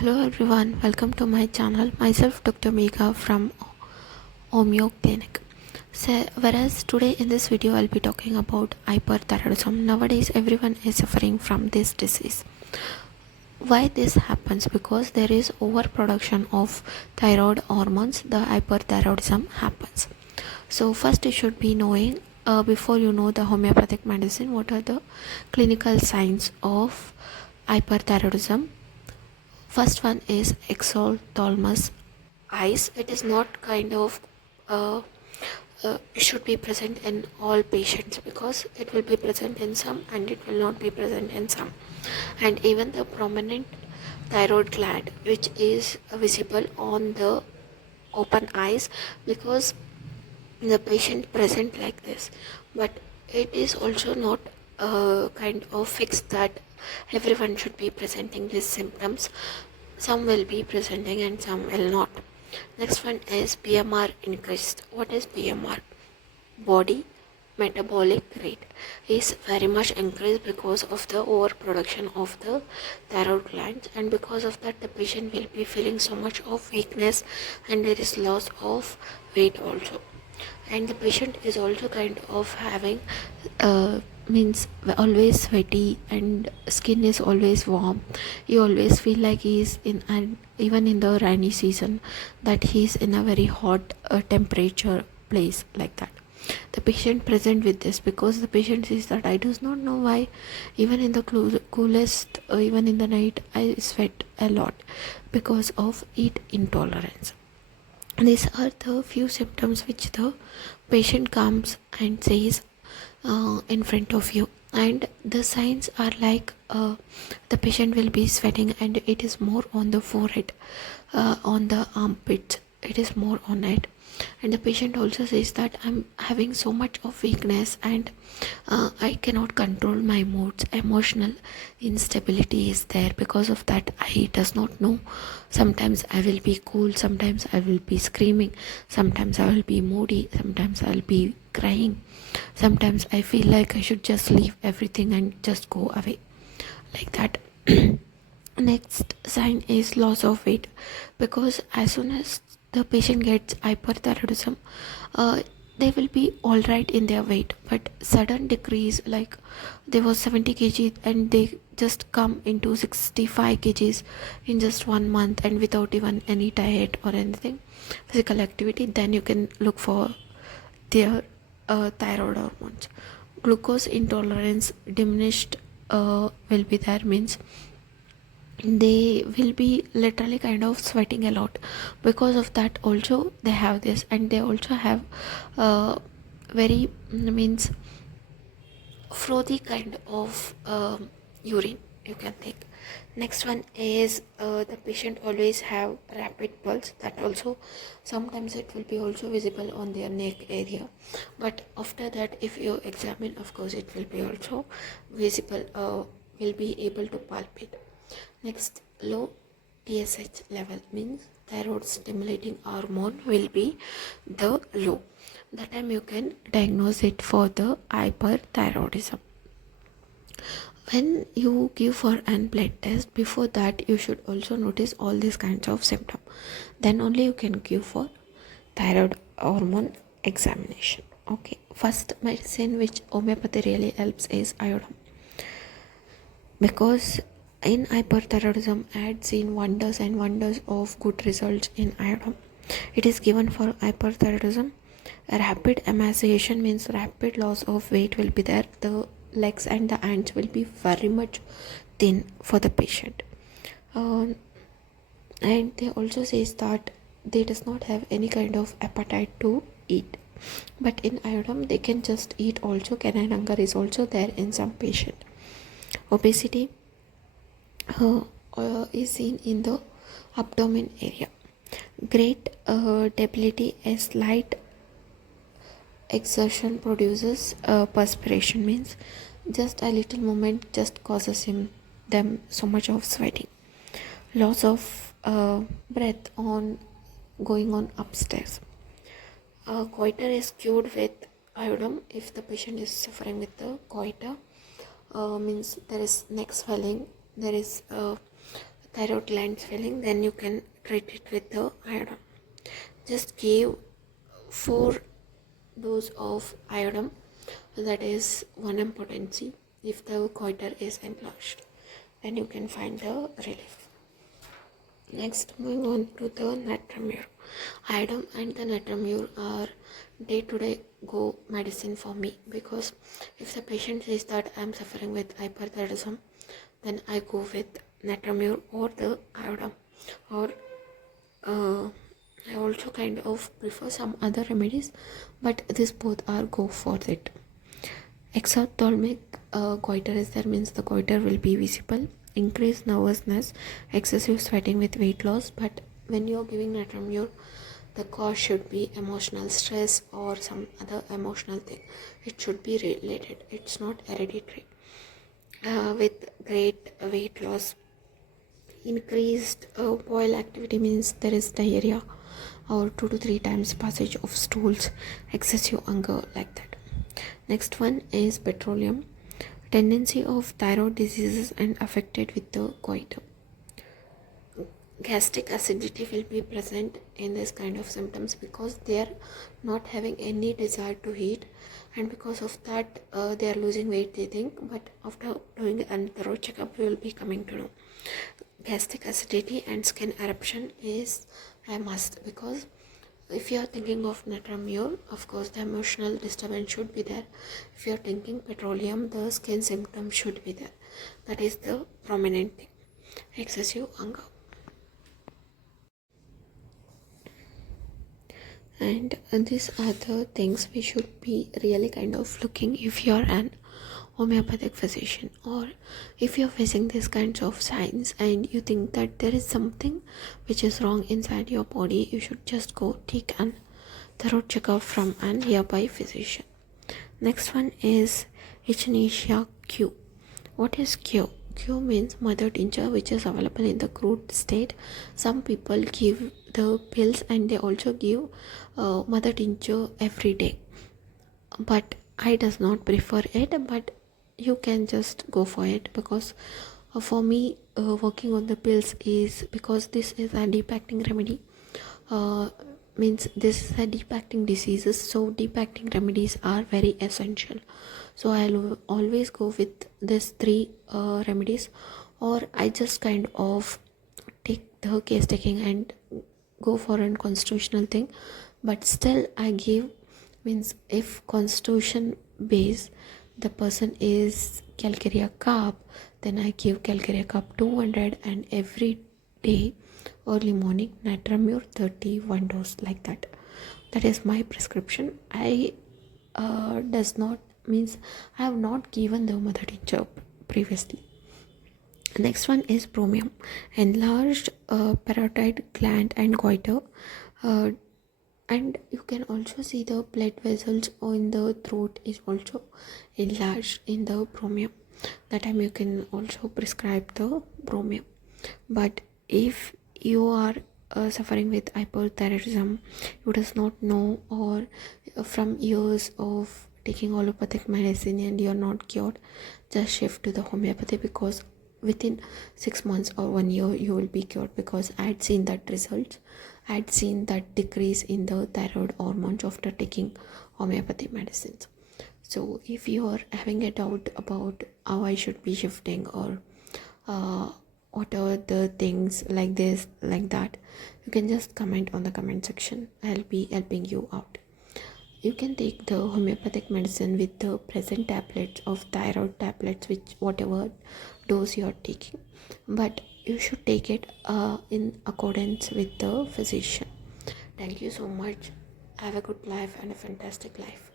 Hello everyone, welcome to my channel. Myself Dr. Megha from Homeo Clinic. So, whereas today in this video I'll be talking about hyperthyroidism. Nowadays everyone is suffering from this disease. Why this happens? Because there is overproduction of thyroid hormones. The hyperthyroidism happens. So first you should be knowing before you know the homeopathic medicine, what are the clinical signs of hyperthyroidism. First one is exophthalmos eyes. It is not kind of uh, it should be present in all patients because it will be present in some and it will not be present in some. And even the prominent thyroid gland, which is visible on the open eyes, because the patient present like this, but it is also not kind of fixed that everyone should be presenting these symptoms. Some will be presenting and some will not. Next one is BMR increased. What is BMR? Body metabolic rate is very much increased because of the overproduction of the thyroid glands, and because of that the patient will be feeling so much of weakness and there is loss of weight also. And the patient is also kind of having means always sweaty and skin is always warm. You always feel like he is in, and even in the rainy season, that he is in a very hot temperature place like that. The patient present with this because the patient says that I do not know why even in the coolest even in the night I sweat a lot because of heat intolerance. These are the few symptoms which the patient comes and says in front of you, and the signs are like the patient will be sweating and it is more on the forehead, on the armpits, it is more on it. And the patient also says that I'm having so much of weakness and I cannot control my moods. Emotional instability is there. Because of that I does not know, sometimes I will be cool, sometimes I will be screaming, sometimes I will be moody, sometimes I'll be crying, sometimes I feel like I should just leave everything and just go away like that. Next sign is loss of weight, because as soon as the patient gets hyperthyroidism, they will be all right in their weight, but sudden decrease, like they was 70 kg and they just come into 65 kgs in just 1 month and without even any diet or anything physical activity, then you can look for their thyroid hormones. Glucose intolerance diminished will be there, means they will be literally kind of sweating a lot. Because of that also they have this, and they also have very means frothy kind of urine, you can think. Next one is the patient always have rapid pulse. That also sometimes it will be also visible on their neck area, but after that if you examine, of course it will be also visible, will be able to palpate. Next, low TSH level, means thyroid stimulating hormone will be the low. That time you can diagnose it for the hyperthyroidism. When you give for an blood test, before that you should also notice all these kinds of symptoms. Then only you can give for thyroid hormone examination. Okay, first medicine which homeopathy really helps is iodine, because in hyperthyroidism I had seen wonders and wonders of good results in iodine. It is given for hyperthyroidism. A rapid emaciation, means rapid loss of weight will be there. The legs and the hands will be very much thin for the patient. And they also says that they does not have any kind of appetite to eat. But in iodine they can just eat also. Canine hunger is also there in some patient. Obesity is seen in the abdomen area. Great debility, a slight exertion produces perspiration, means just a little movement just causes them so much of sweating. Loss of breath on going on upstairs. Goiter is cured with iodine. If the patient is suffering with the goiter, means there is neck swelling, there is thyroid gland swelling, then you can treat it with the iodine. Just give 4 dose of iodine, that is 1 potency. If the goiter is enlarged, then you can find the relief. Next, moving on to the natriumur. Iodine and the natriumur are day-to-day go medicine for me, because if the patient says that I am suffering with hyperthyroidism, then I go with natriumur or the iodine, or I also kind of prefer some other remedies, but these both are go for it. Exothalmic goiter is there, means the goiter will be visible, increased nervousness, excessive sweating with weight loss. But when you are giving natriumur, the cause should be emotional stress or some other emotional thing. It should be related, it's not hereditary. With great weight loss, increased bowel activity, means there is diarrhea or 2 to 3 times passage of stools, excessive hunger, like that. Next one is petroleum. Tendency of thyroid diseases and affected with the goiter. Gastric acidity will be present in this kind of symptoms, because they are not having any desire to eat, and because of that they are losing weight, they think. But after doing a thorough checkup, we will be coming to know gastric acidity and skin eruption is a must, because if you are thinking of natriumur, of course the emotional disturbance should be there. If you are thinking petroleum, the skin symptoms should be there. That is the prominent thing. Excessive hunger. And these are the things we should be really kind of looking if you are an homeopathic physician, or if you're facing these kinds of signs and you think that there is something which is wrong inside your body, you should just go take an thorough checkup from an nearby physician. Next one is Echinacea Q. What is Q? Q means mother tincture, which is available in the crude state. Some people give the pills and they also give mother tincture every day, but I does not prefer it. But you can just go for it, because for me working on the pills is because this is a deep acting remedy, means this is a deep acting diseases, so deep acting remedies are very essential. So I'll always go with these 3 remedies, or I just kind of take the case taking and go for a constitutional thing. But still I give, means if constitution base the person is calcarea carb, then I give calcarea carb 200, and every day early morning natriumur 31 dose, like that. That is my prescription. I does not, means I have not given the mother tincture previously. Next one is bromium. Enlarged parotid gland and goiter, and you can also see the blood vessels in the throat is also enlarged in the bromium. That time you can also prescribe the bromium. But if you are suffering with hyperthyroidism, you does not know, or from years of taking allopathic medicine and you are not cured, just shift to the homeopathy, because within 6 months or 1 year you will be cured, because I had seen that results. I had seen that decrease in the thyroid hormones after taking homeopathy medicines. So if you are having a doubt about how I should be shifting, or what are the things like this, like that, you can just comment on the comment section. I'll be helping you out. You can take the homeopathic medicine with the present tablets of thyroid tablets, which whatever dose you are taking, but you should take it in accordance with the physician. Thank you so much. Have a good life and a fantastic life.